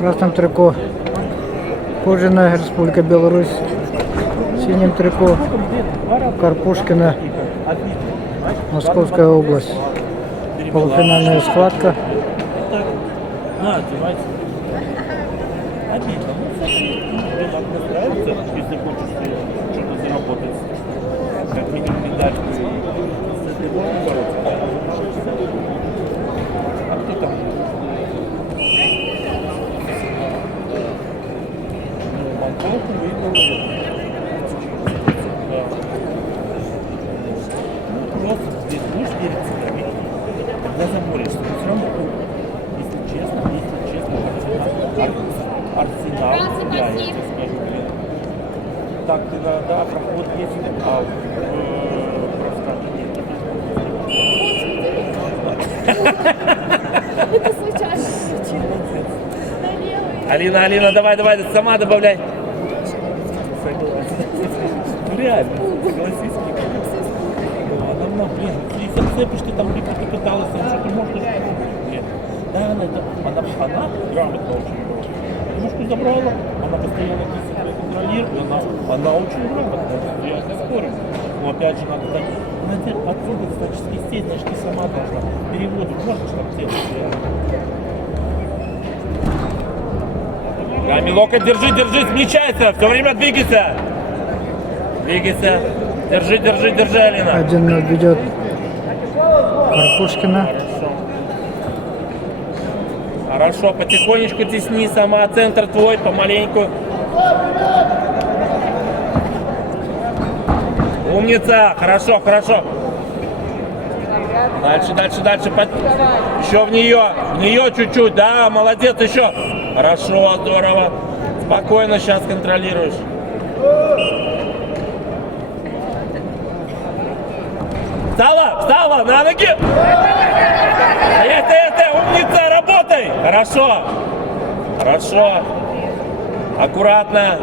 красном трико Кожина, Республика Беларусь. В синем трико Карпушкина, Московская область. Полуфинальная схватка. Если хочешь что-то заработать, как минимум медальку с этой можно бороться. А кто там? Монтовку выиграл. Просто здесь будешь верить себе, когда заборешься. Но все равно, если честно, Арсенал тебя, я тебе скажу, блин. Так, ты да, проход есть, а Это случайно случилось. Алина, давай, сама добавляй. Согласен. Ну реально, согласись. Она, блин, если цепишь, ты там пыталась, там что-то можешь, нет. Да, она грамотно очень была. Немножко забрала, она постоянно себя контролирует, она очень грамотная, я не спорю. Но опять же, надо так, отсюда статический сеть, значит, ты сама должна переводить, можешь там цель сделать. Рами, локоть держи, смещайся, все время двигайся. Держи, Алина. 1-0 ведет Карпушкина. Хорошо, потихонечку тесни сама, центр твой, помаленьку. Умница, хорошо. Дальше. Еще в нее чуть-чуть, да, молодец, еще. Хорошо, здорово. Спокойно сейчас контролируешь. Встала, на ноги. Стоять, умница, работай. Хорошо. Аккуратно.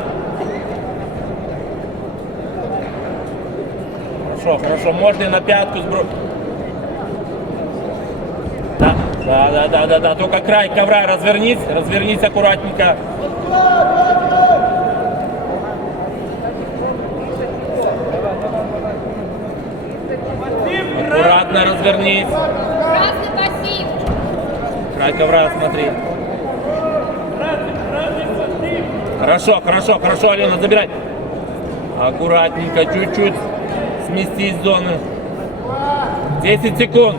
Хорошо, можно и на пятку сбросить. Да, только край ковра развернись аккуратненько. Аккуратно развернись. Красный пассив. Край ковра смотри. Хорошо, Алина, забирай. Аккуратненько, чуть-чуть сместись с зоны. 10 секунд.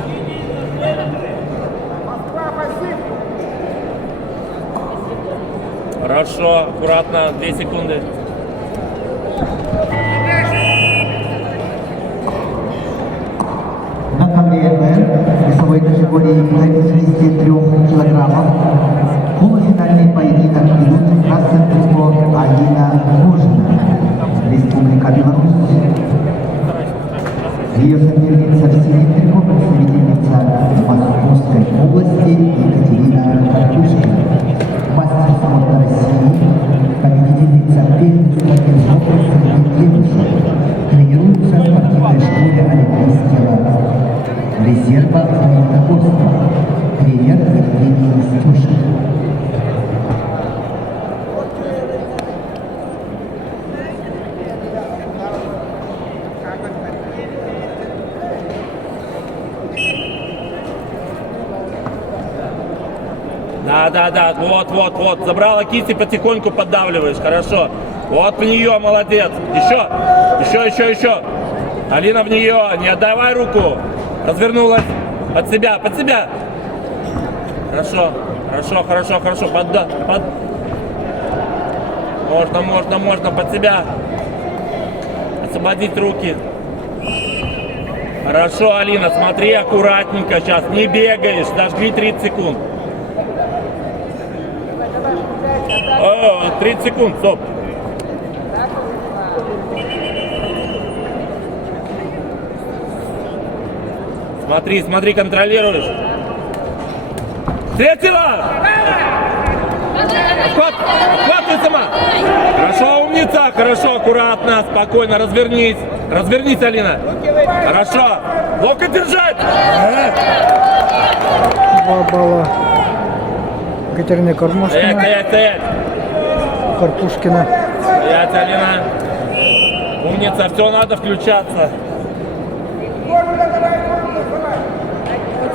Хорошо, аккуратно, 2 секунды. На КВМ весовой категории до 53 килограммов полуфинальный поединок идут красным трико Алина Кожина, Республика Беларусь. Ее соперница в синем трико представительница Московской области Екатерина Карпушкина. Мастер спорта России, победительница первенства Европы среди девушек, тренируется в спортивной школе Олимпийского резерва Магнитогорска. Тренер Евгений Стюшин. Да, вот, забрала кисть и потихоньку поддавливаешь, хорошо. Вот в нее, молодец. Еще. Алина в нее, не отдавай руку. Развернулась под себя. Хорошо. Можно под себя. Освободить руки. Хорошо, Алина, смотри аккуратненько сейчас, не бегаешь, дожги 30 секунд. 30 секунд, стоп. Смотри, контролируешь. Встретила! Обхватывай сама. Хорошо, умница, хорошо, аккуратно, спокойно, развернись. Развернись, Алина. Хорошо. Локоть держать. 2 балла Екатерина Кормушкина, Стоять! Карпушкина. Стоять, Алина. Умница, все, надо включаться.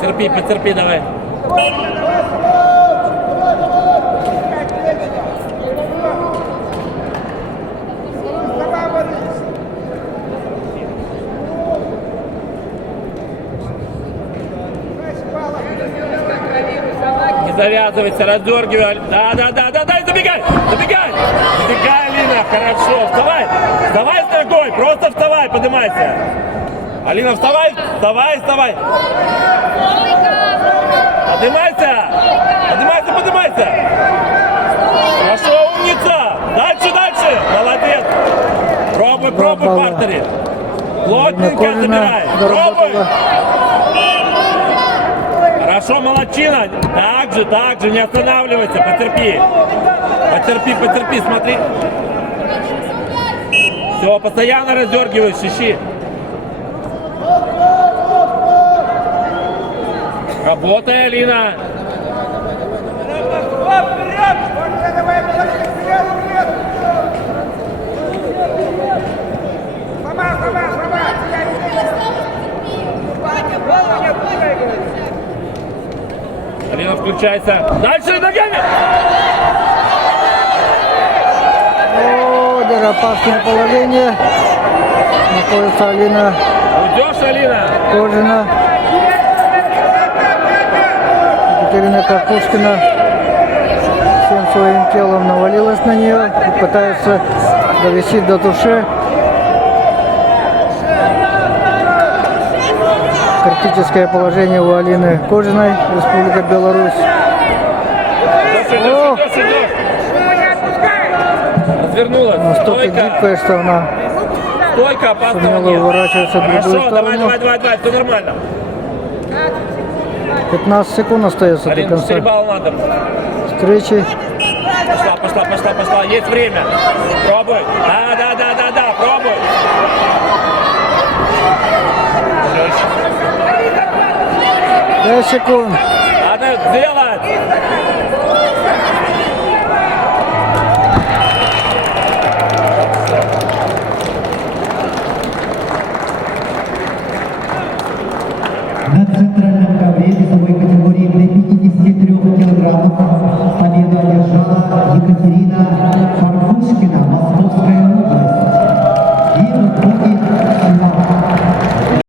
Потерпи, давай. Не завязывайся, раздергивай. Да, и забегай, Алина, хорошо, вставай с ногой, просто вставай, поднимайся. Алина, вставай. Поднимайся. Хорошо, умница. Дальше, молодец. Пробуй, партнери. Плотненько забирай, пробуй. Хорошо, молодчина. Так же, не останавливайся, потерпи, смотри. Все, постоянно раздергиваешь, ищи. Работай, Алина. Алина, включайся. Дальше ногами. О, даже опасное положение. Находится Алина Уйдешь, Алина. Кожина. Екатерина Карпушкина всем своим телом навалилась на нее и пытается довести до души. Критическое положение у Алины Кожиной, Республика Беларусь. О! Развернулась. Настолько гибкая, что она Стойка, опасного сумела нет. уворачиваться в другую Хорошо, сторону. давай, все нормально. 15 секунд остается до Алина, конца 4 балла надо. встречи. Пошла, есть время. Пробуй. Да, пробуй. 5 секунд. Надо сделать. На центральном ковре весовой категории до 53 килограммов победу одержала Екатерина Карпушкина, Московская